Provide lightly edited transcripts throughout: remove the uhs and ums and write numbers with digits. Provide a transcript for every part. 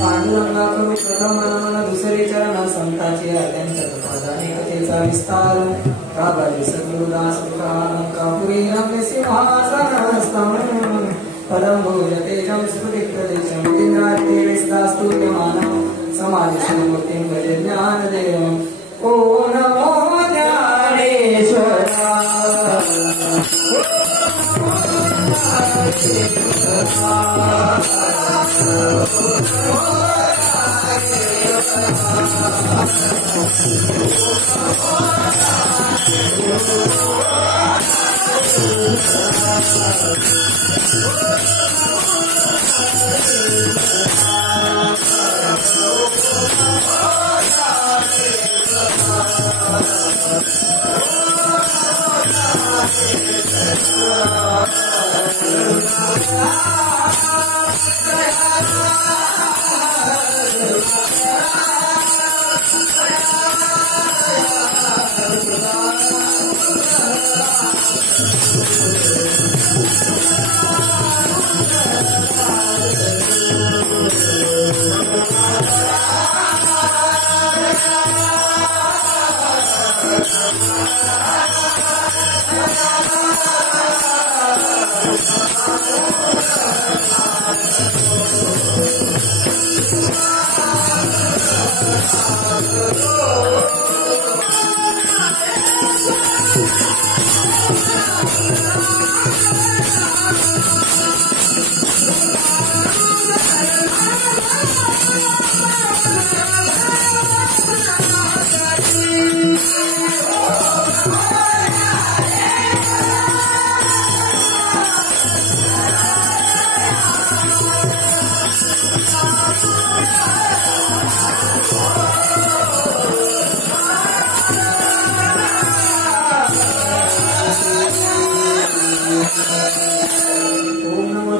पांडुरंगाकडून प्रथम मनामना दुसरे चरण संताची आज्ञांच्या पदाने कथेचा विस्तार काबाली सद्गुरुदास कापुरी रम्य सिंहासनस्थं पदं भोजतेजं स्फुटिप्रदेशं इंद्रादिदेवस्तास्तूयमानं समाधिशूर्तिं भजे ज्ञानदेवम् ॐ नमो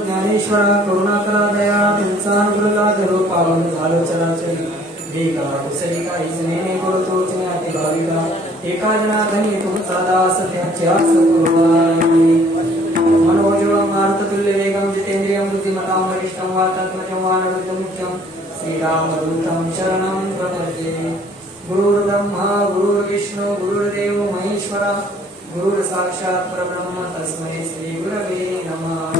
ज्ञानेश्वरा करुणाकरा दया तुमचा अनुग्रह धरो पावन झालो चराचरी एका कुसरी काहीच नेणे करतो चिन्हाती भाविका एका जनार्दनी तुमचा दास त्याची आस मनोजवं मारुततुल्य वेगं जितेंद्रियं बुद्धिमतां वरिष्ठं वातात्मजं वानरद्यमुख्यं श्रीरामदूतं शरणं प्रपद्ये गुरुर्ब्रह्मा गुरुर्विष्णु गुरुर्देव महेश्वरा गुरुर्साक्षात् परब्रह्म तस्मै श्री गुरवे नमः।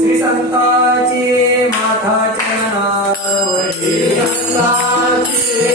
श्री संताची माथा चरणावरी संताची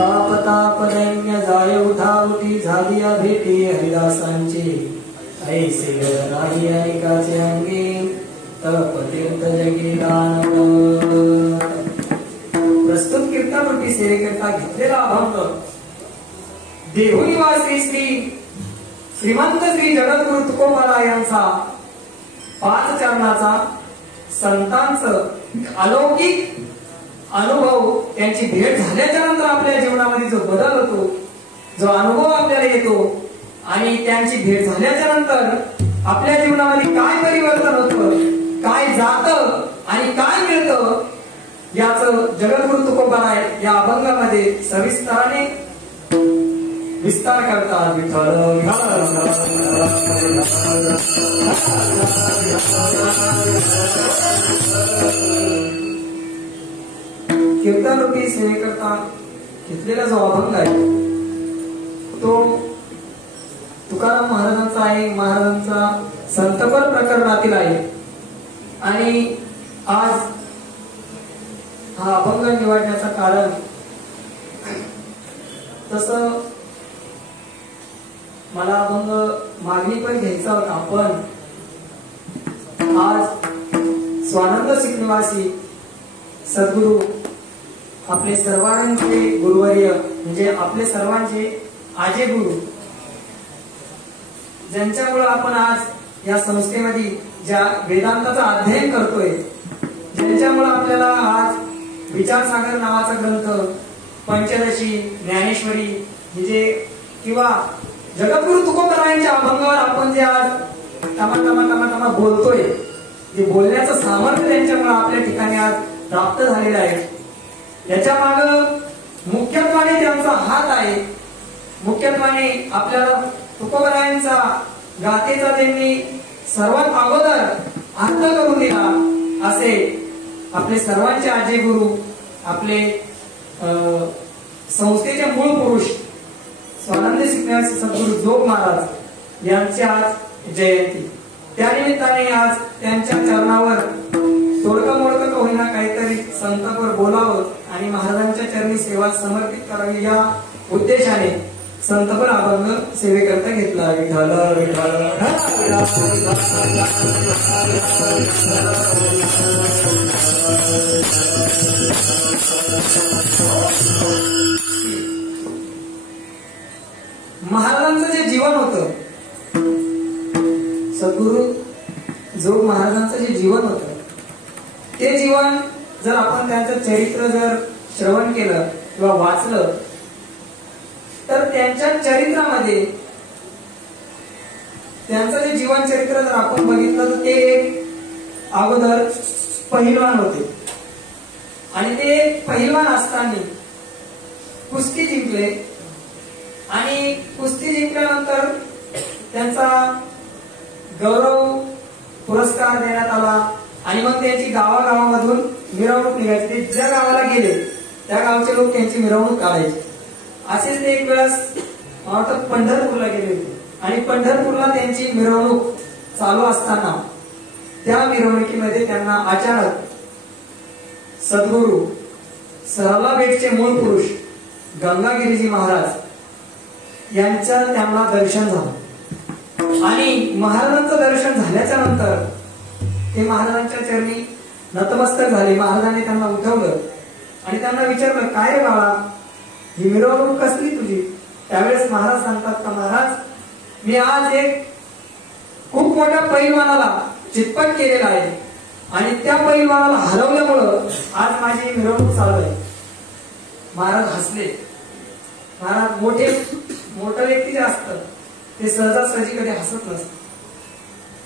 तापतापदैन्य जाय उठावती झालिया भेटी हरिदासांची ऐसे नाही ऐकाचे अंगी तप तीर्थ जगी दान। प्रस्तुत कीर्तनरूपी सेवेकरता घेतलेला अभंग देहुनिवासी श्रीमंत श्री जगद्गुरु तुकोबारा यांचा 5 चरणाचा संतांचं अलौकिक अनुभव त्यांची भेट झाल्याच्या नंतर आपल्या जीवनामध्ये जो बदल होतो जो अनुभव आपल्याला येतो आणि त्यांची भेट झाल्याच्या नंतर आपल्या जीवनामध्ये काय परिवर्तन होतं काय जातं आणि काय मिळतं याचं जगद्गुरु तुकोबाराय या अभंगामध्ये सविस्तराने विस्तार करतात. विठ्ठल कीर्तन रूपी सेवेकरता घेतलेला जो अभंग आहे तो तुकाराम महाराजांचा आहे. महाराजांचा संतपर प्रकरणातील आहे. आणि आज हा अभंग निवडण्याचं कारण तसं मला अभंग मागणी पण घ्यायचा होता, पण आज स्वानंद निवासी सद्गुरू आपले सर्वांचे गुरुवर्य म्हणजे आपले सर्वांचे आजे गुरु, ज्यांच्यामुळे आपण आज या संस्थेमध्ये ज्या वेदांताचं अध्ययन करतोय, ज्यांच्यामुळे आपल्याला आज विचारसागर नावाचा ग्रंथ, पंचदशी, ज्ञानेश्वरी म्हणजे किंवा जगद्गुरु तुकोबरायांच्या अभंगावर आपण जे आज टमा बोलतोय, जे बोलण्याचं सामर्थ्य त्यांच्यामुळे आपल्या ठिकाणी आज प्राप्त झालेलं आहे. याच्या माग मुख्यत्वाने त्यांचा हात आहे. मुख्यत्वाने आपल्याला तुकोबरायांचा गाथेचा त्यांनी सर्वात अगोदर अर्थ करून दिला असे आपले सर्वांचे आजी गुरु, आपले संस्थेचे मूळ पुरुष स्वानंद शिकण्याचे सद्गुरू जोग महाराज यांची आज जयंती. त्यानिमित्ताने आज त्यांच्या चरणावर तोडकं मोडकं होईना काहीतरी संतपर बोलावं आणि महाराजांच्या चरणी सेवा समर्पित करावी या उद्देशाने संतपर अभंग सेवेकरता घेतला. विठ्ठल महाराजांचं जे जीवन होतं, सद्गुरू जोग महाराजांचं जे जीवन होतं ते जीवन जर आपण त्यांचं चरित्र जर श्रवण केलं किंवा वाचलं तर त्यांच्या चरित्रामध्ये त्यांचं जे जीवन चरित्र जर आपण बघितलं तर ते अगोदर पहिलवान होते आणि ते पहिलवान असताना कुस्ती जिंकले आणि कुस्ती जिंकल्यानंतर त्यांचा गौरव पुरस्कार देण्यात आला आणि मग त्यांची गावागावामधून मिरवणूक निघायची. ते ज्या गावाला गेले त्या गावचे लोक त्यांची मिरवणूक काढायचे. असेच ते एक वेळेस वाटत पंढरपूरला गेले होते आणि पंढरपूरला त्यांची मिरवणूक चालू असताना त्या मिरवणुकीमध्ये त्यांना अचानक सद्गुरू सरलाभेटचे मूळ पुरुष गंगागिरीजी महाराज यांचं त्यांना दर्शन झालं आणि महाराजांचं दर्शन झाल्याच्या नंतर ते महाराजांच्या चरणी नतमस्तक झाले. महाराजांनी त्यांना उठवलं आणि त्यांना विचारलं, काय रे बाळा, ही मिरवणूक कसली तुझी? त्यावेळेस महाराज सांगतात का, महाराज मी आज एक खूप मोठ्या पैलवानाला चितपट केलेला आहे आणि त्या पैलवानाला हरवल्यामुळं आज माझी मिरवणूक चालू आहे. महाराज हसले. महाराज मोठं व्यक्ती जे असतं ते सहजासहजी कधी हसत नसतं.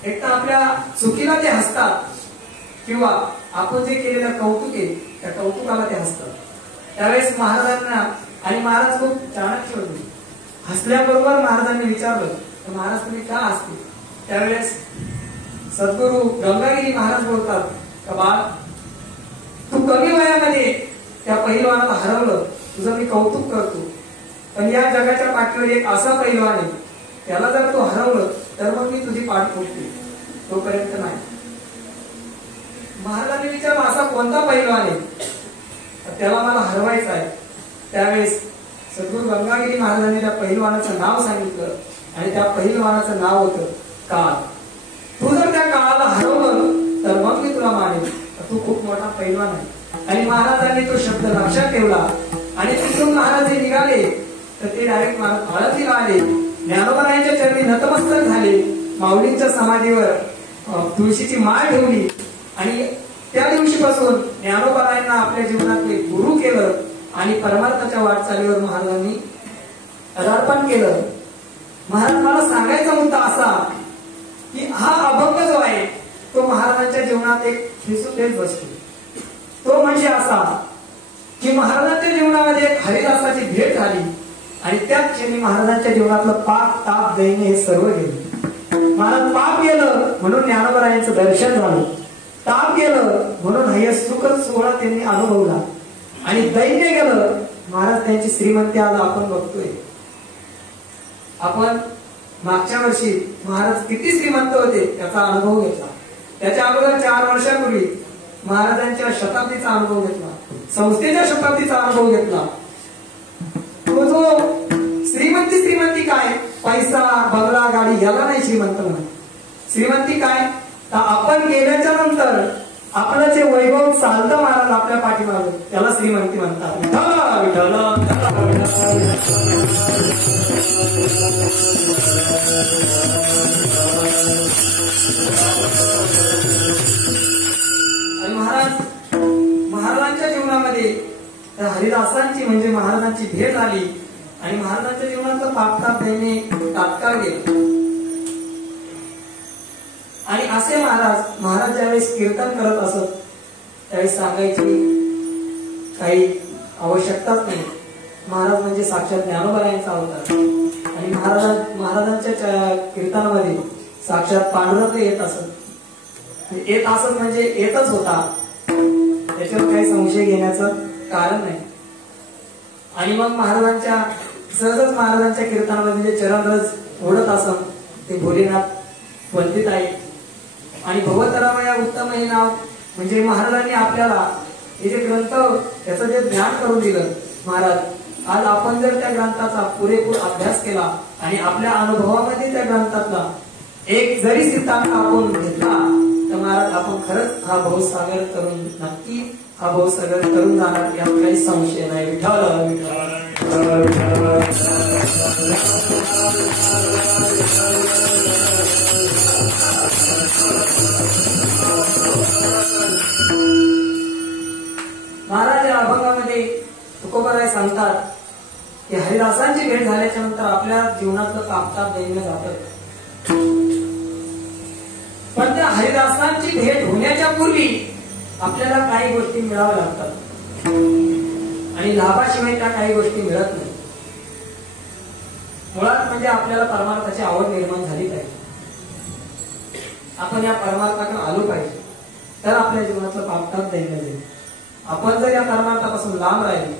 एक तर आपल्या चुकीला ते हसतात किंवा आपण जे केलेलं कौतुक आहे त्या कौतुकाला ते हसतात. त्यावेळेस महाराजांना आणि महाराज खूप चाणक्य होते. हसल्याबरोबर महाराजांनी विचारलं, तर महाराज तुम्ही का हसते? त्यावेळेस सद्गुरू गंगागिरी महाराज बोलतात का, बाळ तू कमी वयामध्ये त्या पहिलवानाला हरवलं, तुझं मी कौतुक करतो, पण या जगाच्या पाठीवर एक असा पहिलवान आहे, त्याला जर तू हरवलं तर मग मी तुझी पाठ फुटते, तोपर्यंत नाही. महाराजांनी विचारलं, असा कोणता पैलवान आहे त्याला मला हरवायचं आहे? त्यावेळेस सद्गुरू गंगागिरी महाराजांनी त्या पहिलवानाचं नाव सांगितलं आणि त्या पहिलवानाचं नाव होतं काळ. तू जर त्या काळाला हरवलं तर मग मी तुला मानेन, तू खूप मोठा पैलवान आहे. आणि महाराजांनी तो शब्द लक्षात ठेवला आणि तिथून महाराज जे निघाले तर ते डायरेक्ट महाराज आळंदीला आले. ज्ञानोबारायांच्या चरणी नतमस्तक झाले. माऊलींच्या समाधीवर तुळशीची माळ ठेवली आणि त्या दिवशीपासून ज्ञानोबारायांना आपल्या जीवनातले गुरु केलं आणि परमार्थाच्या वाटचालीवर महाराजांनी अर्पण केलं. महाराज मला सांगायचा मुद्दा असा की हा अभंग जो आहे तो महाराजांच्या जीवनात एक ठिसून देत बसतो. तो म्हणजे असा की महाराजांच्या जीवनामध्ये एक हरिदासाची भेट झाली आणि त्याच क्षणी महाराजांच्या जीवनातलं पाप ताप दैन्य हे सर्व गेलं. महाराज पाप गेलं म्हणून ज्ञानोबरायांचं दर्शन झालं, ताप गेलं म्हणून हे सुख सोहळा त्यांनी अनुभवला, आणि दैन्य गेलं महाराज त्यांची श्रीमंती आज आपण बघतोय. आपण मागच्या वर्षी महाराज किती श्रीमंत होते त्याचा अनुभव घेतला. त्याच्या अगोदर 4 वर्षापूर्वी महाराजांच्या शताब्दीचा अनुभव घेतला, संस्थेच्या शताब्दीचा अनुभव घेतला. तो जो श्रीमंती काय, पैसा बंगला गाडी याला नाही श्रीमंत म्हणत. श्रीमंती काय, तर आपण गेल्याच्या नंतर आपलं जे वैभव चालतं महाराज आपल्या पाठीमागे त्याला श्रीमंती म्हणतात. विठ्ठल आणि महाराजांच्या जीवनामध्ये त्या हरिदासांची म्हणजे महाराजांची भेट झाली आणि महाराजांच्या जीवनातलं पापताप दैन्य तात्काळ गेलं. आणि असे महाराज ज्यावेळेस कीर्तन करत असत त्यावेळेस सांगायची काही आवश्यकताच नाही. महाराज म्हणजे साक्षात ज्ञानोबरायांचा अवतार, आणि महाराजांच्या कीर्तनामध्ये साक्षात पांडुरंग येत असत म्हणजे येतच होता, त्याच्यावर काही संशय घेण्याचं कारण नाही. आणि मग सहजच महाराजांच्या कीर्तनामध्ये जे चरणरज ओढत असत ते भोलेनाथ वंदित आहे. आणि भवतरामया उत्तम हे नाव म्हणजे महाराजांनी आपल्याला हे जे ग्रंथ याचं जे ज्ञान करून दिलं महाराज, आज आपण जर त्या ग्रंथाचा पुरेपूर अभ्यास केला आणि आपल्या अनुभवामध्ये त्या ग्रंथातला एक जरी सिद्धांत आपण घेतला तर महाराज आपण खरंच हा भवसागर करून नक्की हा भवसागर करून जाणार यात काही संशय नाही. विठ्ठल महाराज या अभंगामध्ये तुकोबाराय सांगतात की हरिदासांची भेट झाल्याच्या नंतर आपल्या जीवनातलं पापताप दैन्य जातं, पण त्या हरिदासांची भेट होण्याच्या पूर्वी आपल्याला काही गोष्टी मिळाव्या लागतात आणि लाभाशिवाय त्या काही गोष्टी मिळत नाही. मुळात म्हणजे आपल्याला परमार्थाची आवड निर्माण झाली पाहिजे, आपण या परमार्थाकडे आलो पाहिजे, तर आपल्या जीवनातलं पापताप दैन्य जाईल. आपण जर या परमार्थापासून लांब राहिले,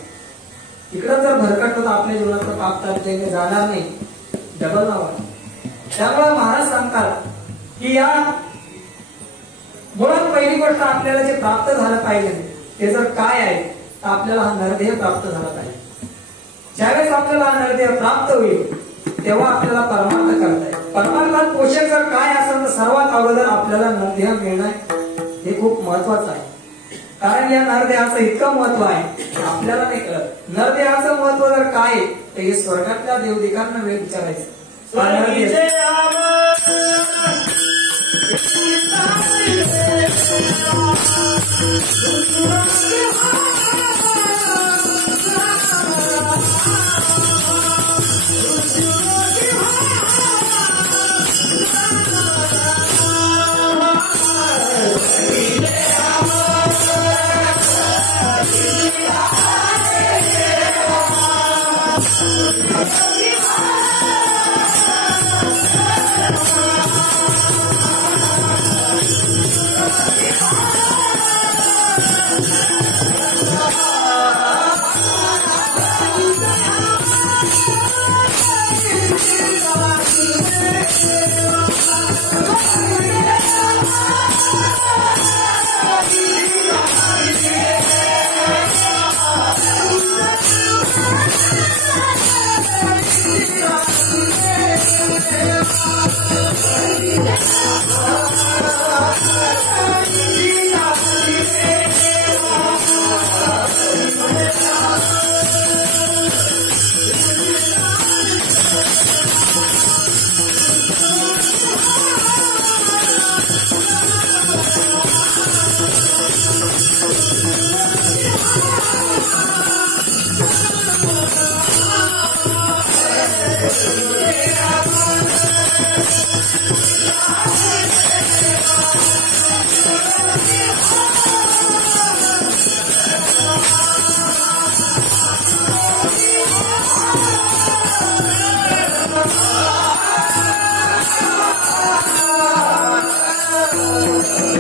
इकडं जर भरकटलो तर आपल्या जीवनातलं पापताप दैन्य जाणार नाही, डबल नाव आहे. त्यामुळे महाराज सांगतात की या मुळात पहिली गोष्ट आपल्याला जे प्राप्त झालं पाहिजे ते जर काय आहे तर आपल्याला हा नरदेह प्राप्त झाला पाहिजे. ज्यावेळेस आपल्याला हा नरदेह प्राप्त होईल तेव्हा आपल्याला परमार्थ करता येईल. परमार्थात पोषक जर काय असेल तर सर्वात अगोदर आपल्याला नरदेह मिळणं हे खूप महत्वाचं आहे. कारण या नरदेहाचं इतकं महत्व आहे आपल्याला नाही कळत. नरदेहाचं महत्व जर काय तर हे स्वर्गातल्या देवदिकांना वेळ विचारायचं.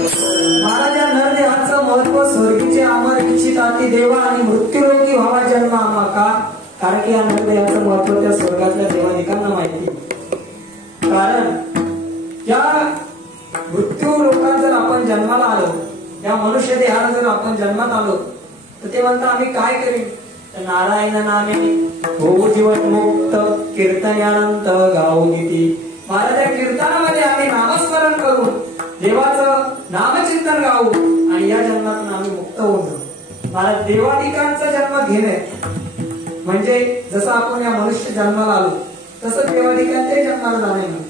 महाराज या नरदेहाचं महत्व स्वर्गीचे अमर इच्छित अति देवा आणि मृत्यूरोगी व्हावा जन्म आम्हा का, कारण की या नरदेहाचं महत्व त्या स्वर्गातल्या देवादिकांना माहिती. कारण या मृत्यू लोकात जर आपण जन्माला आलो, या मनुष्य देहात जर आपण जन्मात आलो, तर ते म्हणतात आम्ही काय करीन. तर नारायण नामे हो जीवन मुक्त कीर्तनानंत गाऊ गीती. महाराज या कीर्तनामध्ये आम्ही नामस्मरण करून देवाचं नामचिंतन गाऊ आणि या जन्मातून आम्ही मुक्त होऊन जाऊ. महाराज देवादिकांचा जन्म घेणे म्हणजे जसं आपण या मनुष्य जन्माला आलो तसं देवादिकांच्या जन्माला जाणे.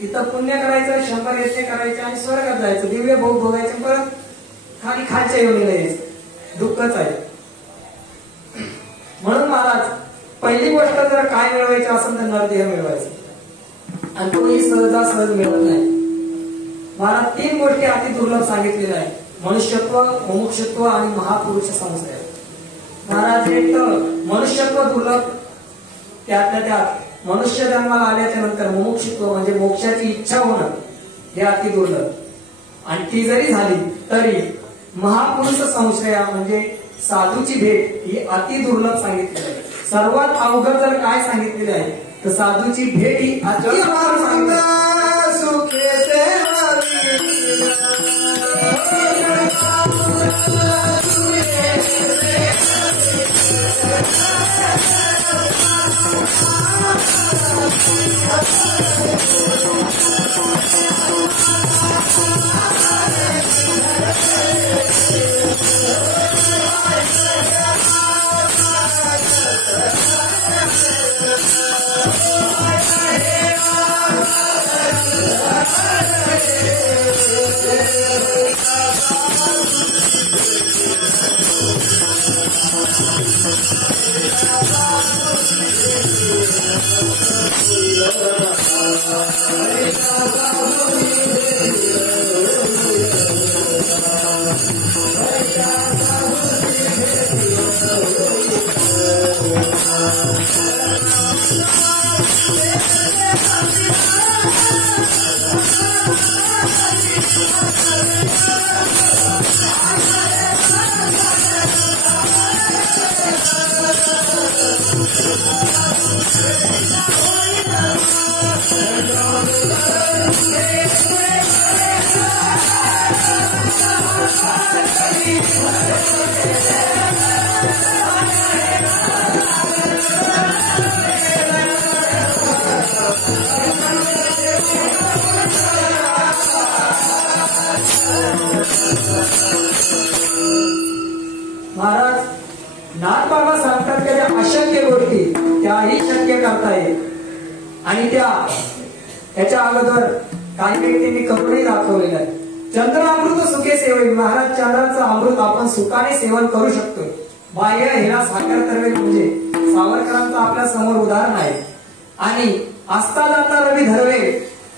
इथं पुण्य करायचं, 100 यज्ञ करायचे आणि स्वर्गात जायचं, दिव्य भोग भोगायचे, परत खाली खालच्या योनीला यायचं. दुःखच आहे. म्हणून महाराज पहिली गोष्ट जर काय मिळवायची असेल तर नरदेह मिळवायचं, आणि तोही सहजासहज मिळत नाही. महाराज 3 गोष्टी अति दुर्लभ सांगितलेल्या आहेत: मनुष्यत्व, मुमुक्षत्व आणि महापुरुष संश्रय. महाराज एक तर मनुष्यत्व दुर्लभ, त्यातल्या त्यात मनुष्य जन्माला आल्याच्या नंतर मुमुक्षत्व म्हणजे मोक्षाची इच्छा होणं हे अति दुर्लभ, आणि ती जरी झाली तरी महापुरुष संश्रया म्हणजे साधूची भेट ही अति दुर्लभ सांगितलेली आहे. सर्वात अवघड जर काय सांगितलेले आहे तर साधूची भेट ही अति अवघड सांगितली. महाराज नाथबाबा सांगतात की अशक्य गोष्टी त्याही शक्य करता येईल, आणि त्याच्या अगोदर काही व्यक्तींनी करूनही दाखवलेलं आहे. चंद्रामृत सुखे सेवन. महाराज चंद्राचं अमृत आपण सुखाने सेवन करू शकतो. बाह्य हिरा साखर तरवे म्हणजे सावरकरांचं आपल्या समोर उदाहरण आहे. आणि आस्था जाता रवी धरवे,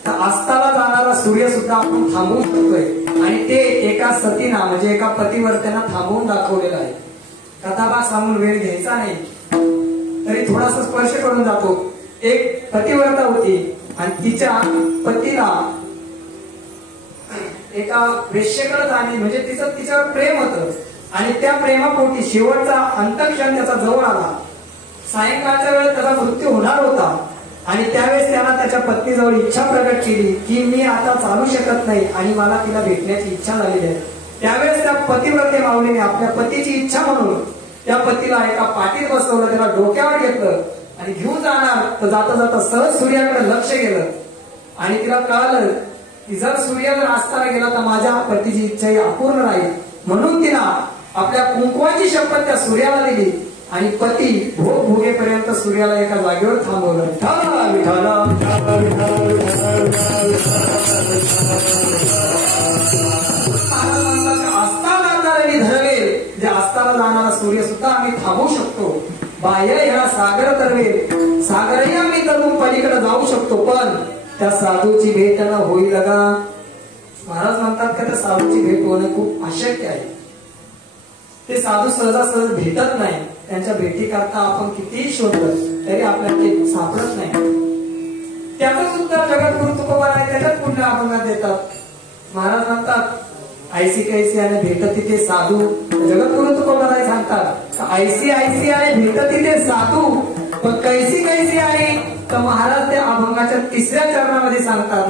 तर आस्थाला जाणारा सूर्य सुद्धा आपण थांबवू शकतोय, आणि ते एका सतीना म्हणजे एका पतिवर्त्यानं थांबवून दाखवलेलं आहे. कथाभाग सांगून वेळ घ्यायचा नाही, तरी थोडासा स्पर्श करून जातो. एक पतिव्रता होती आणि तिच्या पतीला एका वेश्येकडे जाणे म्हणजे तिच्यावर प्रेम होतं, आणि त्या प्रेमापोटी शेवटचा अंतक्षण त्याचा जवळ आला. सायंकाळच्या वेळेस त्याचा मृत्यू होणार होता, आणि त्यावेळेस त्याला त्याच्या पत्नीजवळ इच्छा प्रकट केली की मी आता चालू शकत नाही आणि मला तिला भेटण्याची इच्छा झालेली आहे. त्यावेळेस त्या पतिव्रते माऊलीने आपल्या पतीची इच्छा म्हणून त्या पतीला एका पाठीत बसवलं, त्याला डोक्यावर घेतलं आणि घेऊन जाणार. तर जाता जाता सहज सूर्याकडे लक्ष गेलं, आणि तिला कळालं की जर सूर्य जर असताना गेला तर माझ्या पतीची इच्छा ही अपूर्ण राहील. म्हणून तिला आपल्या कुंकवाची शपथ त्या सूर्याला दिली, आणि पती भोग भोगेपर्यंत सूर्याला एका जागेवर थांबवलं. आस्थाला धरवेल, जे आस्थाला जाणारा सूर्य सुद्धा आम्ही थांबवू शकतो. बाह्य ह्या सागर तरवेल, सागरही आम्ही तरुण पलीकडे जाऊ शकतो, पण त्या साधूची भेट न होईल का. महाराज म्हणतात का त्या साधूची भेट होणं खूप अशक्य आहे. ते साधू सहजासहज भेटत नाही. त्यांच्या भेटी करता आपण कितीही शोधलं तरी आपल्याला ते सापडत नाही. त्याचं सुद्धा जगद्गुरु तुकोबा आहे, त्याच्यात पुण्य अभंगात देतात. महाराज म्हणतात ऐसी कैसी आणि भेटती ते साधू. जगद्गुरु तुकोबाराय सांगतात ऐसी ऐसी आणि भेटती ते साधू, पण कैसी कैसी आणि तर महाराज त्या अभंगाच्या 3ऱ्या चरणामध्ये सांगतात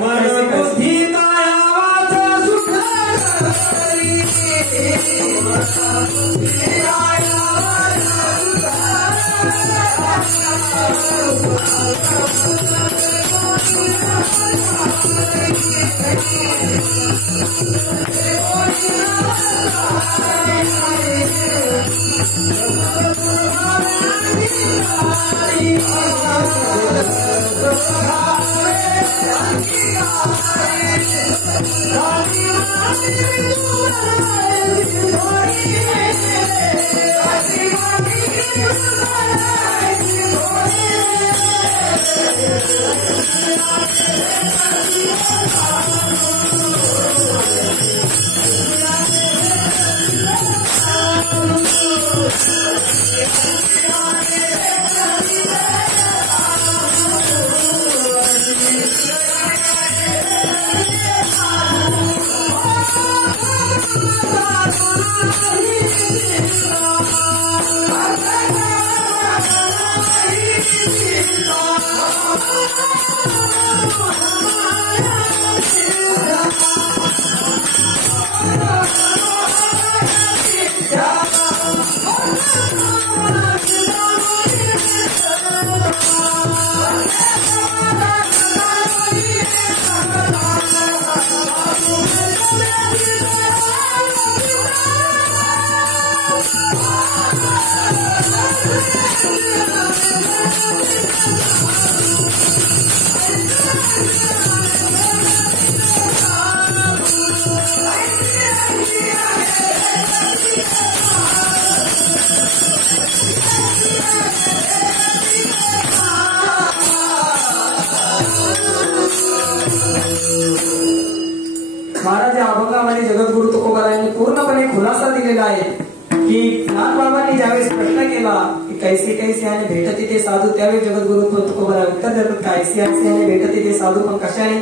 महाराज या अभंगामध्ये जगद्गुरु तुकोबारायांनी पूर्णपणे खुलासा दिलेला आहे की ज्ञानबाबांनी ज्यावेळेस प्रश्न केला की कैसी कैसी आणि भेटती ते साधू, त्यावेळी जगद्गुरु तुकोबाराय उत्तर देतात कैसी ऐसी आणि भेटती ते साधू, पण कशाने?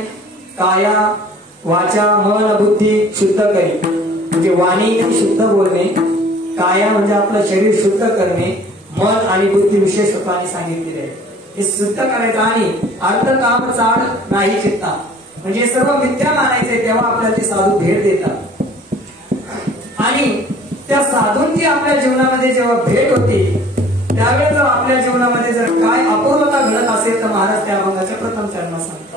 काया वाचा मन बुद्धी शुद्ध करी, म्हणजे वाणी शुद्ध बोलणे, काया म्हणजे आपलं शरीर शुद्ध करणे, मन आणि बुद्धी विशेष रूपाने सांगितलेले आहे. हे शुद्ध करायचं आणि अर्थ काम चाड नाही चित्ता, म्हणजे सर्व मिथ्या मानायचे, तेव्हा आपल्याला ते साधू भेट देतात. आणि त्या साधूंची आपल्या जीवनामध्ये जेव्हा भेट होते त्यावेळेस जर आपल्या जीवनामध्ये जर काय अपूर्वता घडत असेल तर महाराज त्या अभंगाच्या प्रथम चरणात सांगतात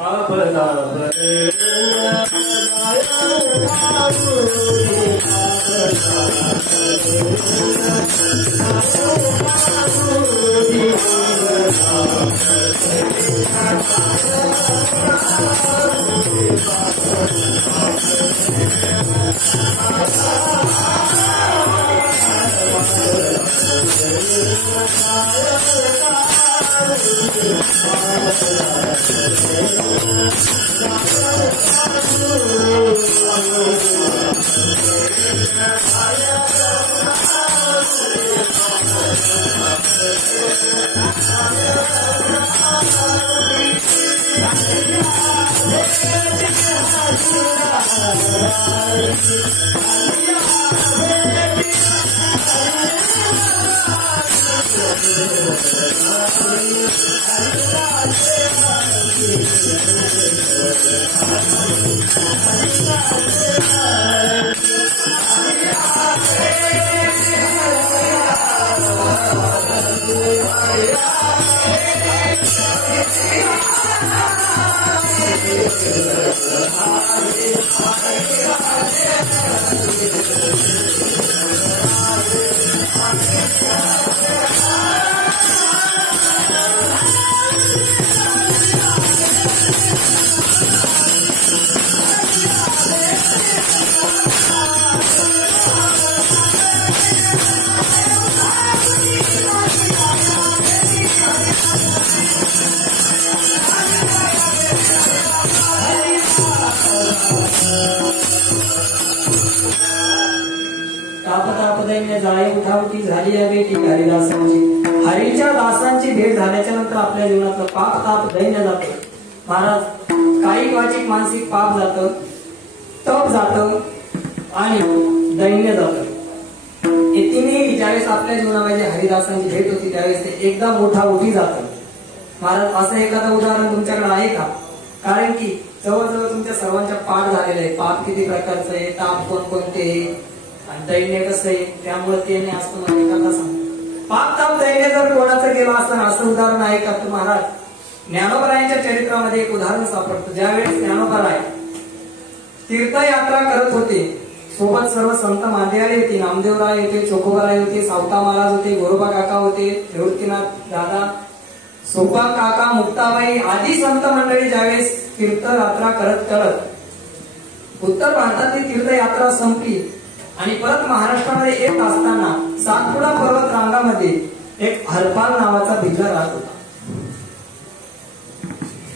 हरीच्या दासांची भेट झाल्याच्या नंतर आपल्या जीवनातलं पाप ताप दैन्य जातं. महाराज काही वाचिक मानसिक पाप जातं, तप जातं, आणि दैन्य जातं. हे तिन्ही ज्यावेळेस आपल्या जीवनामध्ये हरिदासांची भेट होती त्यावेळेस ते एकदम मोठा उठी जातं. महाराज असं एखादं उदाहरण तुमच्याकडे आहे का? कारण की जवळजवळ तुमच्या सर्वांच्या पाठ झालेलं आहे. पाप किती प्रकारचं आहे, ताप कोणकोणते आणि दैन्य कसं आहे, त्यामुळे ते नाही असतं मला एखादा सांग. पाप ताप दैन्य जर कोणाचं केलं असतं असं उदाहरण आहे का? तर महाराज ज्ञानोबरायांच्या चरित्रामध्ये एक उदाहरण सापडतं. ज्यावेळेस ज्ञानोबराय तीर्थयात्रा करत होते, सोबत सर्व संत मांदेवारी होती, नामदेवराय होते, चोखोबाराय होते, सावता महाराज होते, गोरोबा काका होते, निवृत्तीनाथ दादा, सोपा काका, मुक्ताबाई आदी संत मंडळी ज्यावेळेस तीर्थयात्रा करत करत उत्तर भारतातली तीर्थयात्रा संपली आणि परत महाराष्ट्रामध्ये येत असताना सातपुडा पर्वत रांगामध्ये एक हरपाल नावाचा भिल्ल राहत होता.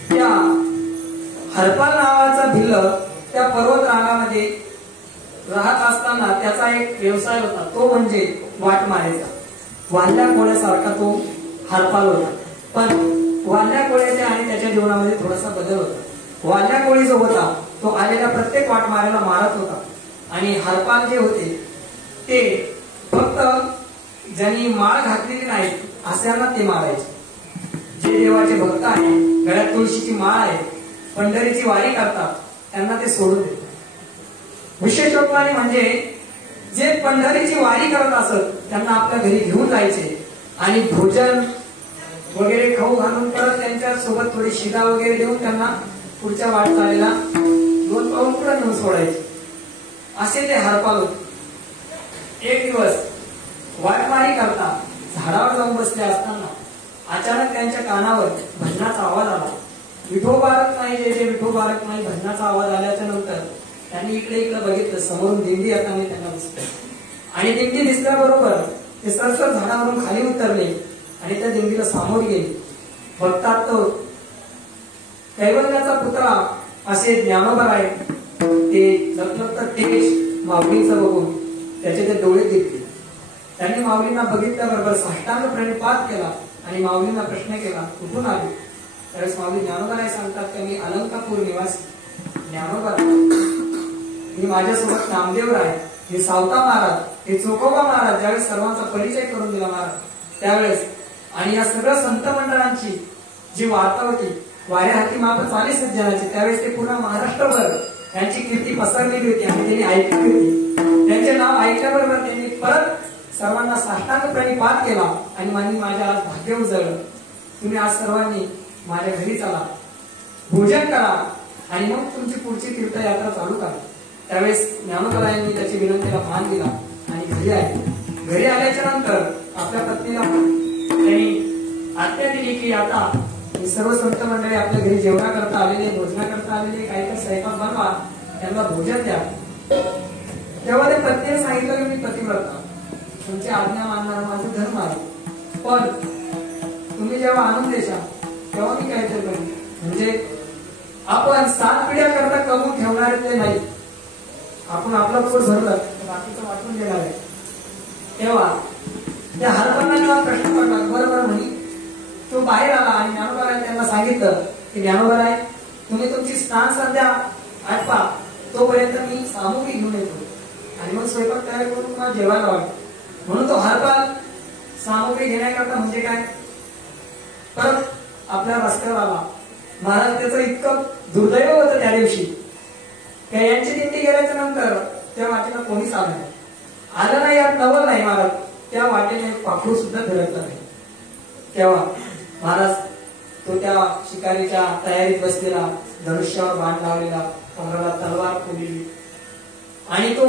त्या हरपाल नावाचा भिल्ल त्या पर्वत रांगामध्ये राहत असताना त्याचा एक व्यवसाय होता, तो म्हणजे वाट मारायचा. वाल्या कोळ्यासारखा तो हरपाल होता, पण वाल्या कोळ्याच्या आणि त्याच्या जीवनामध्ये थोडासा बदल होता. वाल्या कोळी जो होता तो आलेल्या प्रत्येक वाट मारायला मारत होता आणि हरपाल जे होते ते फक्त ज्यांनी माळ घातलेली नाही अशांना ते मारायचे. जे देवाचे भक्त आहे, गळ्यात तुळशीची माळ आहे, पंढरीची वारी करतात, त्यांना ते सोडून देतात. विशेष म्हणजे जे पंढरीची वारी करत असत त्यांना आपल्या घरी घेऊन जायचे आणि भोजन वगैरे खाऊ घालून परत त्यांच्या सोबत थोडी शिदा वगैरे देऊन त्यांना पुढच्या वाटचालीला दोन पाऊल पुढे नेऊन सोडायचे. असे ते हरपाल होते. एक दिवस वाटमारी करता झाडावर जाऊन बसले असताना अचानक त्यांच्या कानावर भजनाचा आवाज आला. विठोबारक नाही, जे जे विठोबारक नाही भजनाचा आवाज आल्याच्या नंतर त्यांनी इकडे बघितलं. समोरून दिंडी येताना त्यांना दिसली आणि दिंडी दिसल्याबरोबर ते सरसर झाडावरून खाली उतरले आणि त्या दिंडीला सामोर गेले. बघतात तो कैवल्याचा पुतळा असे ज्ञानोबराय ते लखलखत तेज माऊलींचं बघून त्याचे ते डोळे दिसले. त्यांनी माऊलींना बघितल्याबरोबर साष्टांग प्रणिपात केला आणि माऊलींना प्रश्न केला, कुठून आले? त्यावेळेस माऊली ज्ञानोबराय सांगतात की मी अलंकापूर निवासी ज्ञानोबराय, मी माझ्यासोबत नामदेवराय, हे सावता महाराज, हे चोखोबा महाराज. ज्यावेळेस सर्वांचा परिचय करून दिला महाराज त्यावेळेस आणि या सगळ्या संत मंडळांची जी वार्ता होती, वाऱ्या हाती माप 40 जणांची, त्यावेळेस ते पूर्ण महाराष्ट्रभर त्यांची कीर्ती पसरलेली होती आणि त्यांनी ऐकली होती. त्यांचे नाव ऐकल्याबरोबर त्यांनी परत सर्वांना साष्टांग प्रणिपात केला आणि माझे आज भाग्य उजळलं. तुम्ही आज सर्वांनी माझ्या घरी चला, भोजन करा आणि मग तुमची पुढची तीर्थयात्रा चालू करा. त्यावेळेस ज्ञानोबरायांनी त्याची विनंतीला मान दिला आणि घरी आले. घरी आल्याच्या नंतर आपल्या पत्नीला त्यांनी आज्ञा दिली की आता सर्व संत मंडळी आपल्या घरी जेवणा करता आलेले, भोजना करता आलेले, काहीतरी स्वयंपाक बनवा, त्यांना भोजन द्या. तेव्हा त्या पत्नीने सांगितलं की मी पतिव्रता, तुमची आज्ञा मानणारा माझा धर्म आहे, पण तुम्ही जेव्हा आणून देशाल तेव्हा मी काहीतरी करेन. म्हणजे आपण 7 पिढ्या करता कमवून ठेवणारे ते नाही, आपण आपलं पोट भरलं बाकीचं वाटून देणार आहे. तेव्हा त्या हरपणाला प्रश्न पडला, बरोबर म्हणे. तो बाहेर आला आणि ज्ञानोबराय त्यांना सांगितलं की ज्ञानोबराय तुम्ही तुमची स्नान संध्या आटपा, तोपर्यंत मी सामुग्री घेऊन येतो आणि मग स्वयंपाक तयार करून तुम्हाला जेवायला वाटतं. म्हणून तो हरपाल सामुग्री घेण्याकरता म्हणजे काय परत आपल्या रस्त्यावर आला. महाराज त्याचं इतकं दुर्दैव होतं त्या दिवशी की यांची दिंडी गेल्याच्या नंतर त्या वाटेला कोणीच आलं नाही, यात नवल नाही. महाराज त्या वाटेने पाखरू सुद्धा फिरकलं नाही. तेव्हा महाराज तो त्या शिकारीच्या तयारीत बसलेला, धनुष्यावर बाण लावलेला, कमराला तलवार खोललेली आणि तो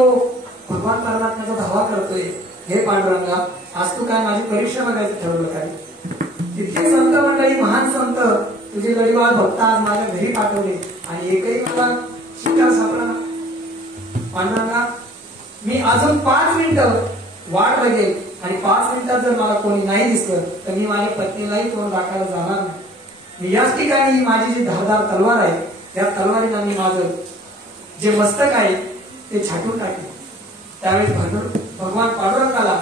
भगवान परमात्म्याचा धावा करतोय, हे पांडुरंगा आज तू काय माझी परीक्षा बघायचं ठरवलं काय? तितके संत मंडळी, महान संत, तुझे गरीबाळ भक्त आज माझ्या घरी पाठवले आणि एकही मला शिकार सापडला. पांडुरंगा मी अजून 5 मिनिटं वाट बघेल आणि 5 मिनिटात जर मला कोणी नाही दिसलं तर मी माझ्या पत्नीलाही तोंड दाखवायला जाणार नाही. मी याच ठिकाणी माझी जी धारदार तलवार आहे त्या तलवारीला मी माझं जे मस्तक आहे ते छाटून टाकले. त्यावेळेस भगवान पांडुरंगाला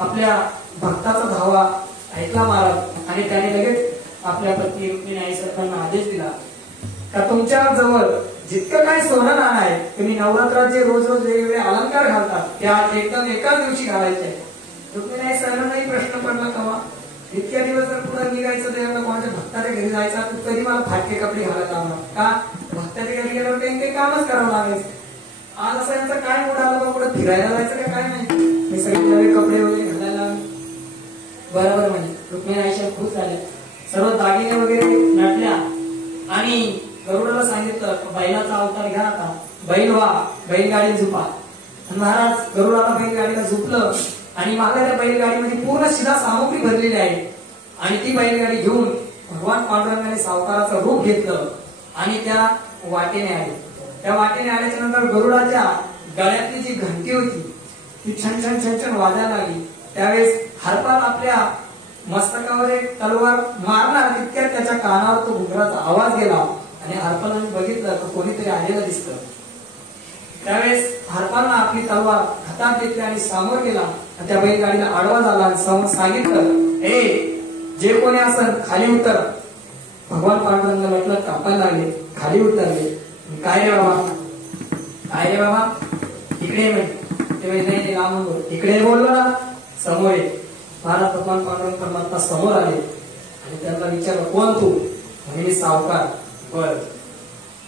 आपल्या भक्ताचा धावा ऐकला महाराज आणि त्याने लगेच आपल्या पत्नी रुक्मिणी आई सर्वांना आदेश दिला का तुमच्या जवळ जितकं काय सोनं नाणं आहे तुम्ही नवरात्रात जे रोज रोज वेगवेगळे अलंकार घालतात त्या एकदम एकाच दिवशी घालायचे. तुम्ही नाही सरांनाही प्रश्न पडला कवा इतक्या दिवस जर पुढे निघायचं तर कोणाच्या भक्ताच्या घरी जायचा तरी मला फाटके कपडे घालायला लागणार का भक्ताच्या घरी गेल्यावर काही कामच करावं लागायचं. आज असं यांचं काय मूड आलं बा पुढे फिरायला जायचं का काय नाही मी सगळे नवे कपडे वगैरे घालायला बरोबर म्हणजे रुक्मिणी आयुष्यात खुश झाल्या सर्व दागिने वगैरे नटल्या आणि गरुडाला सांगितलं बैलाचा अवतार घ्या आता बैल व्हा बैलगाडी झुपा. महाराज गरुडाला बैलगाडीला झुपलं आणि मागे त्या बैलगाडीमध्ये पूर्ण शिधा सामग्री भरलेली आहे आणि ती बैलगाडी घेऊन भगवान पांडुरंगाने सावकाराचं रूप घेतलं आणि त्या वाटेने आले. त्या वाटेने आल्याच्या नंतर गरुडाच्या गळ्यातली जी घंटी होती ती छन छन छन छन वाजायला लागली. त्यावेळेस हरपाल आपल्या मस्तकावर एक तलवार मारणार तितक्यात त्याच्या कानावर तो घुंगराचा आवाज गेला आणि हरपालाने बघितलं तर कोणीतरी आलेलं दिसतं. त्यावेळेस हरपालनं आपली तलवार हातात घेतली आणि समोर गेला आणि त्या बैलगाडीला आडवा झाला आणि समोर सांगितलं ए जे कोणी असेल खाली उतर. भगवान पांडुरंग म्हटलं कापायला लागले खाली उतरले. काय रे बाबा काय रे बाबा इकडे नाही लांब इकडे बोललो ना समोर ये. महाराज भगवान पांडुरंग परमात्मा समोर आले आणि त्यांना विचारलं कोण तू म्हणे सावकार. बर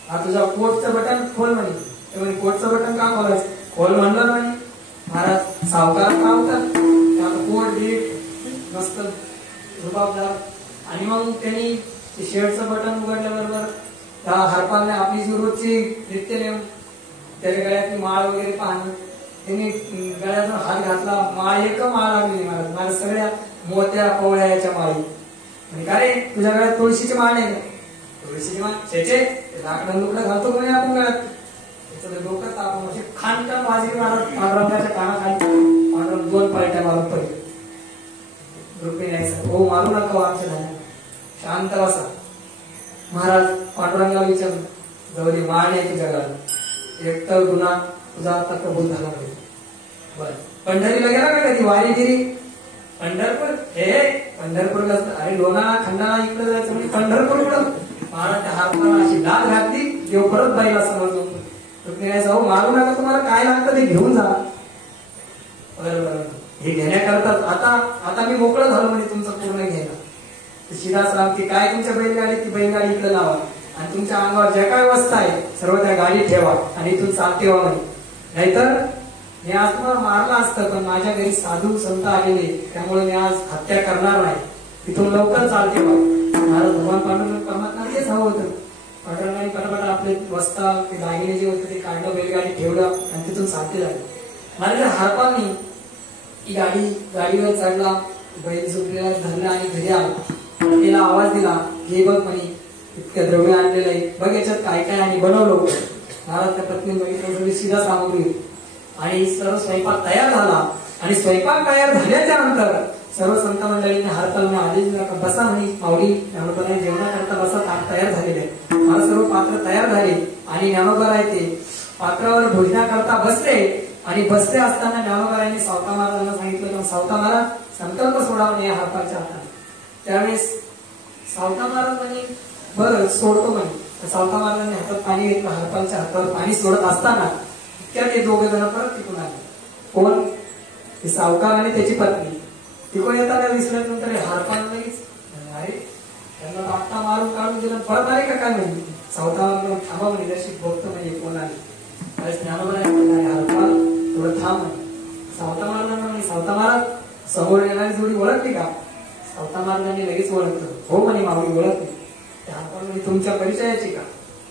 हा तुझा कोटचं बटन खोल म्हणे. ते म्हणे कोटचं बटन का खोलायचं खोल म्हणलं म्हणे. महाराज सावकार का होता कोट डीट मस्त रुबाबदार आणि मग त्यांनी शर्टचं बटन उघडल्याबरोबर त्या हरपालने आपली जी रोजची नृत्य नेम त्याच्या गळ्यातली माळ वगैरे पाहणं त्यांनी गळ्यातून हात घातला माळ एक माळ लागली महाराज मला सगळ्या मोत्या पवळ्या याच्या माळी म्हणजे का रे तुझ्या गळ्यात तुळशीची माळ नाही तुळशीची माळ छेचे लाकडं लुकडं घालतो कोणी आपण गळ्यात त्याचं डोकं तापून असे खानखान वाजली महाराज पांडुरंगाच्या कानाखाली पांडुरंग 2 पायट्या मारून पडले. रुक्मिणी नाही सर हो मारू नका आमच्या झाल्या शांत बसा. महाराज पांडुरंगाला विचारलं जवळ माळ नाही तुझ्या गळ्यात एक तर गुन्हा तुझा आता कबूल झाला पाहिजे. बर पंढरीला गेला का कधी वारी गिरी पंढरपूर हे पंढरपूर अरे लोणाळा खंडाळा इकडे जायचं म्हणजे पंढरपूर कुठं महाराज त्या हाताला अशी लाद घातली देव परत बाईला समजून रुक्मिणी जाऊ मारू नका तुम्हाला काय लागतं ते घेऊन जा. बरोबर हे घेण्याकरता आता मी मोकळं झालो म्हणजे तुमचं पूर्ण घ्यायला. शिदा सांगते काय तुमच्या बैलगाडी ती बैलगाडी इकडे लावा आणि तुमच्या अंगावर ज्या काय वस्तू आहे सर्व त्या गाडीत ठेवा आणि इथून चालते व्हा म्हणे. नाहीतर मी आज तुम्हाला मारलं असतं पण माझ्या घरी साधू संत आलेले त्यामुळे मी आज हत्या करणार नाही तिथून लवकर चालते व्हा. महाराज भगवान पांडुरंग परमात्मा तेच हवं होतं. पांडुरंगाने पटापट आपले वस्ता ते दागिने जे होते ते काढलं बैलगाडी ठेवलं आणि तिथून चालते झाले. माझ्या हरपालनी ही गाडीवर चढला बैल झोपलेला धरला आणि घरी आला. तिला आवाज दिला हे बघ म्हणे इतकं द्रव्य आणलेलं आहे बघ याच्यात काय काय आणि बनवलं. महाराज त्या पत्नी बघितलं शिधा सामग्री आणि सर्व स्वयंपाक तयार झाला आणि स्वयंपाक तयार झाल्याच्या नंतर सर्व संत मंडळीने हरतालने आदेश दिला बसा म्हणे माऊली ज्ञानोबाने जेवणाकरता बसा ताट तयार झालेले मला सर्व पात्र तयार झाले आणि ज्ञानोबा आहे ते पात्रावर भोजनाकरता बसले आणि बसले असताना ज्ञानोबारायांनी सावता महाराजांना सांगितलं सावता महाराज संकल्प सोडा म्हणे या हरतालच्या हातात. त्यावेळेस सावता महाराज म्हणे बरं सोडतो म्हणे. सावता महाराजांनी हातात पाणी घेतलं हरपालच्या हातावर पाणी सोडत असताना इतक्या ते दोघे जण परत तिकून आले. कोण ते सावकार आणि त्याची पत्नी तिकडून येताना दिसल्यानंतर हरपाल लगेच अरे त्यांना बाप्पा मारून काढून दिलं परत आले का काय म्हणजे सावता महाराज थांबा म्हणजे जशी बघतो म्हणजे कोण आले ज्ञानोबा हरपाल थोडं थांब म्हणे. सावता महाराजांना म्हणे सावता महाराज समोर येणारी जोडी ओळखली का. सावता महाराजांनी लगेच ओळखलं हो म्हणे माऊली ओळखली. त्या हरपाल म्हणे तुमच्या परिचयाची का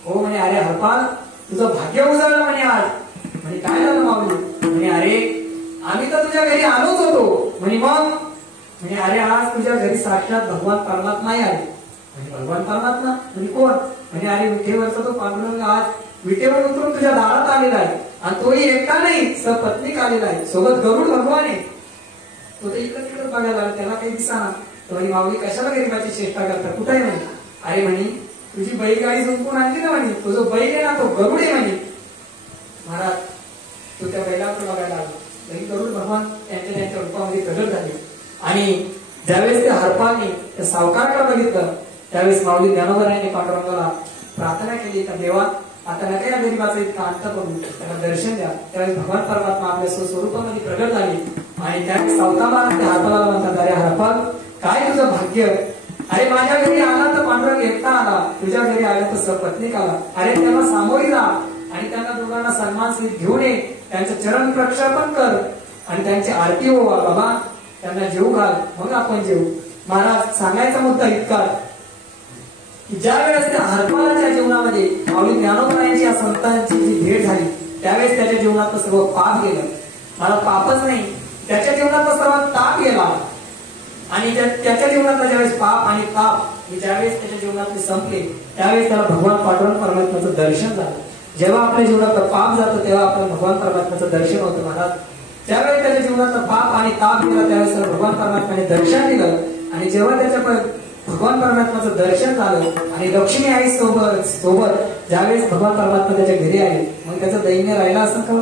हो म्हणे अरे हरपाल तुझं भाग्य उजळलं म्हणे आज. म्हणे काय झालं माऊली म्हणे अरे आम्ही तर तुझ्या घरी आलोच होतो म्हणे मग म्हणे अरे आज तुझ्या घरी साक्षात भगवान परमात्मा आले. म्हणजे भगवान परमात्मा म्हणजे कोण म्हणे अरे विठेवरचा तो पांडुरंग आज विटेवर उतरून तुझ्या दारात आलेला आहे आणि तोही एकटा नाही सपत्नीक आलेला आहे सोबत गरुड भगवान आहे. तो तर इकडे तिकडे बघायला लागला त्याला काही दिसाना. म्हणे माऊली कशाला गरीबाची चेष्टा करता कुठे आहे म्हणे अरे म्हणे तुझी बैलगाडी झुंपून आणली ना म्हणे तो जो बैल आहे ना तो गरुड आहे म्हणे. महाराज तो त्या बैलाकडे बघायला लागला गरुड भगवान त्यांच्या रूपामध्ये प्रगट झाले आणि ज्यावेळेस त्या हरपालने त्या सावकाराकडे बघितलं त्यावेळेस माऊली ज्ञानोबा रायांनी पांडुरंगाला प्रार्थना केली का देवा आता नका या गरीबाचा इतका अंत करू, त्याला दर्शन द्या. त्यावेळेस भगवान परमात्मा आपल्या स्वस्वरूपामध्ये प्रगट झाले आणि त्यावेळेस सावतामाला हाताला म्हणतात, अरे हरपग काय तुझं भाग्य, अरे माझ्या घरी आला तर पांडुरंग एकटा आला, तुझ्या घरी आला तर सपत्नीक आला. अरे त्यांना सामोरी जा आणि त्यांना दोघांना सन्मान सहित घेऊन ये, त्यांचं चरण प्रक्षापन कर आणि त्यांची आरती हो बाबा, त्यांना जेवू घाल, मग आपण जेवू. महाराज सांगायचा मुद्दा इतका की ज्या वेळेस त्या हरपालाच्या जीवनामध्ये माऊली ज्ञानोबरायांची या संतांची जी भेट झाली त्यावेळेस त्याच्या जीवनात सर्व पाप गेलं. मला पापच नाही, त्याच्या जीवनात सर्व ताप गेला आणि त्याच्या जीवनातला ज्यावेळेस पाप आणि ताप हे ज्यावेळेस त्याच्या जीवनातले संपले त्यावेळेस त्याला भगवान पांडुरंग परमात्म्याचं दर्शन झालं. जेव्हा आपल्या जीवनात पाप जातं तेव्हा आपल्याला भगवान परमात्म्याचं दर्शन होतं. महाराज ज्यावेळेस त्याच्या जीवनातला पाप आणि ताप गेला त्यावेळेस त्याला भगवान परमात्म्याने दर्शन दिलं आणि जेव्हा त्याच्या भगवान परमात्म्याचं दर्शन झालं आणि लक्ष्मी आई सोबत ज्यावेळेस भगवान परमात्मा त्याच्या घरी आले मग त्याचं दैन्य राहिला असं का?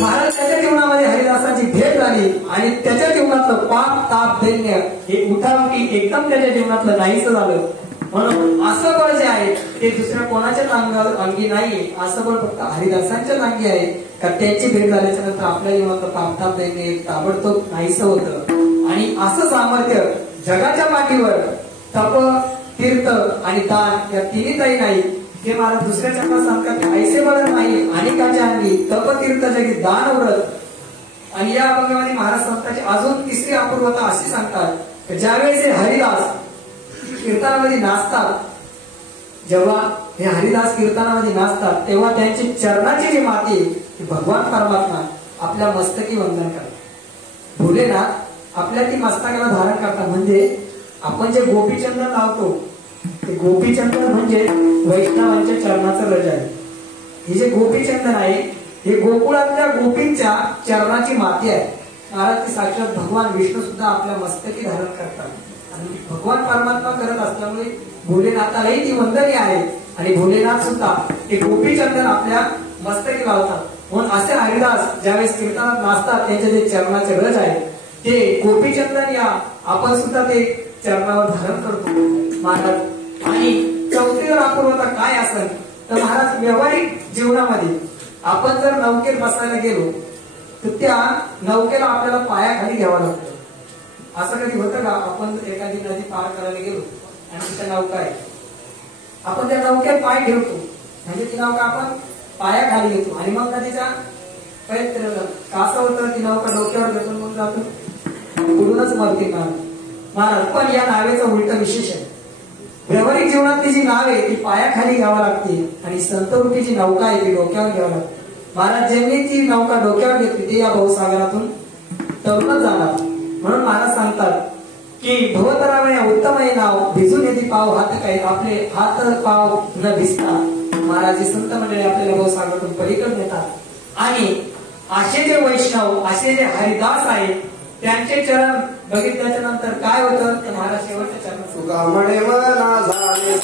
महाराज त्याच्या जीवनामध्ये हरिदासाची भेट झाली आणि त्याच्या जीवनातलं पाप ताप दैन्य हे उठावटी एकदम त्याच्या जीवनातलं नाहीच झालं. म्हणून असं बळ जे आहे ते दुसऱ्या कोणाच्याच अंगी नाहीये, असं बळ फक्त हरिदासांच्याच अंगी आहे. कारण त्यांची भेट झाल्याच्या नंतर आपल्या जीवनातलं पाप ताप दैन्य ताबडतोब नाहीस होतं. आणि असं सामर्थ्य जगाच्या पाठीवर तप तीर्थ आणि दान या तिन्ही नाही. हे महाराज दुसऱ्या चक्रात सांगतात ऐसे बळ नाही अनेकाच्या अंगी तप तीर्थ जगी दान व्रत. आणि या अभंगामध्ये महाराज संतांची अजून तिसरी अपूर्वता अशी सांगतात ज्यावेळेस हे हरिदास कीर्तनामध्ये नाचतात, जेव्हा हे हरिदास कीर्तनामध्ये नाचतात तेव्हा त्यांची चरणाची जी माती भगवान परमात्मा आपल्या मस्तकी वंदन करतात. भोलेनाथ आपल्या ती मस्तकाला धारण करतात. म्हणजे आपण जे गोपीचंदन लावतो ते गोपीचंदन म्हणजे वैष्णवांच्या चरणाचं रज आहे. हे जे गोपीचंदन आहे हे गोकुळातल्या गोपींच्या चरणाची माती आहे. महाराज ती साक्षात भगवान विष्णू सुद्धा आपल्या मस्तकी धारण करतात आणि भगवान परमात्मा करत असल्यामुळे भोलेनाथालाही ती वंदनीय आहे आणि भोलेनाथ सुद्धा ते गोपीचंदन आपल्या मस्तकी लावतात. म्हणून असे हरिदास ज्यावेळेस कीर्तनात नाचतात त्यांचे जे चरणाचे रज आहे ते गोपीचंदन या आपण सुद्धा ते चरणावर धारण करतो महाराज. आणि चौथी जर अपूर्वता काय असेल तर महाराज व्यावहारिक जीवनामध्ये आपण जर नौकेत बसायला गेलो तर त्या नौकेला आपल्याला पायाखाली घ्यावा लागतो. असं कधी होतं का आपण एखादी नदी पार करायला गेलो आणि तिथे नौका आहे, आपण त्या नौक्यात पाय ठेवतो म्हणजे ती नौका आपण पायाखाली घेतो आणि मग नदीच्या कसं होतं ती नौका डोक्यावर घेतो मग जातो बुडूनच मरते महाराज. पण या नावेचं उलट विशेष आहे. व्यावहारिक जीवनातली जी नाव आहे ती पायाखाली घ्यावी लागते आणि संतरूपी जी नौका आहे ती डोक्यावर घ्यावी लागते. महाराज ज्यांनी ती नौका डोक्यावर घेतली ते या भवसागरातून तरुणच जाणार. म्हणून महाराज सांगतात की भवतरावया उत्तम आहे नाव भिजून येते पाव हात काय आपले हात पाव न भिजता. महाराज संत मंडळी आपल्याला भवसागरातून पलीकडे नेतात आणि असे जे वैष्णव असे जे हरिदास आहे त्यांचे चरण बघितल्याच्या नंतर काय होतं तर महाराज शेवटच्या चरण सुगामणे मना झाले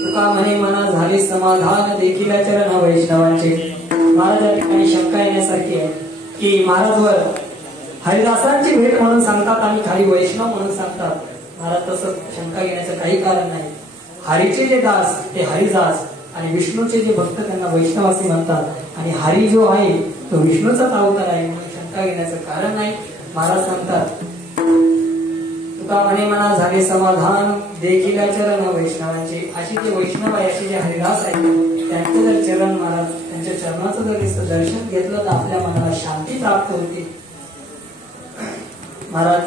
तुका म्हणे मना झाले समाधान देखील चरण वैष्णवांचे. महाराज या ठिकाणी शंका येण्यासारखी आहे की महाराजवर हरिदासांची भेट म्हणून सांगतात आणि खाली वैष्णव म्हणून सांगतात. महाराज तसं शंका घेण्याचं काही कारण नाही. हरीचे जे दास ते हरिदास आणि विष्णूचे जे भक्त त्यांना वैष्णव असे म्हणतात. आणि हरी जो आहे तो विष्णूचाच अवतार आहे म्हणून शंका घेण्याचं कारण नाही. महाराज सांगतात तुका म्हणे मना झाले समाधान देखील चरण वैष्णवांचे. अशी जे वैष्णव आहे असे जे हरिदास आहेत त्यांचे जर चरण महाराज त्यांच्या चरणाचं जर दर्शन घेतलं तर आपल्या मनाला शांती प्राप्त होते. महाराज